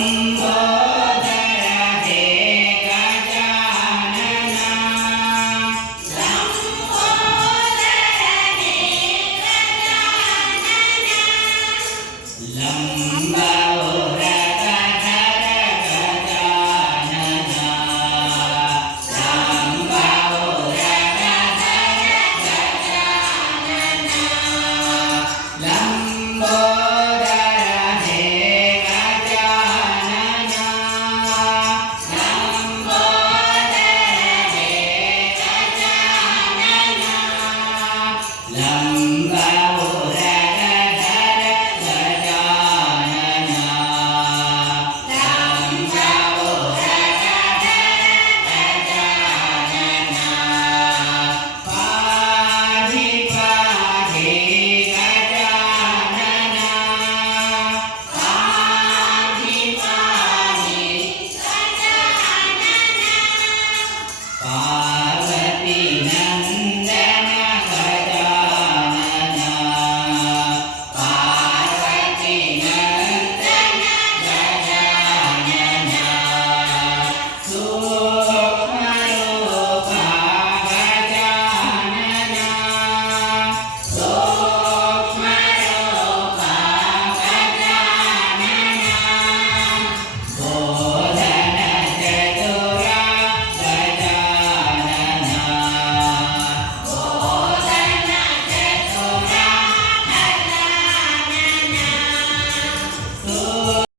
Shiva Wow.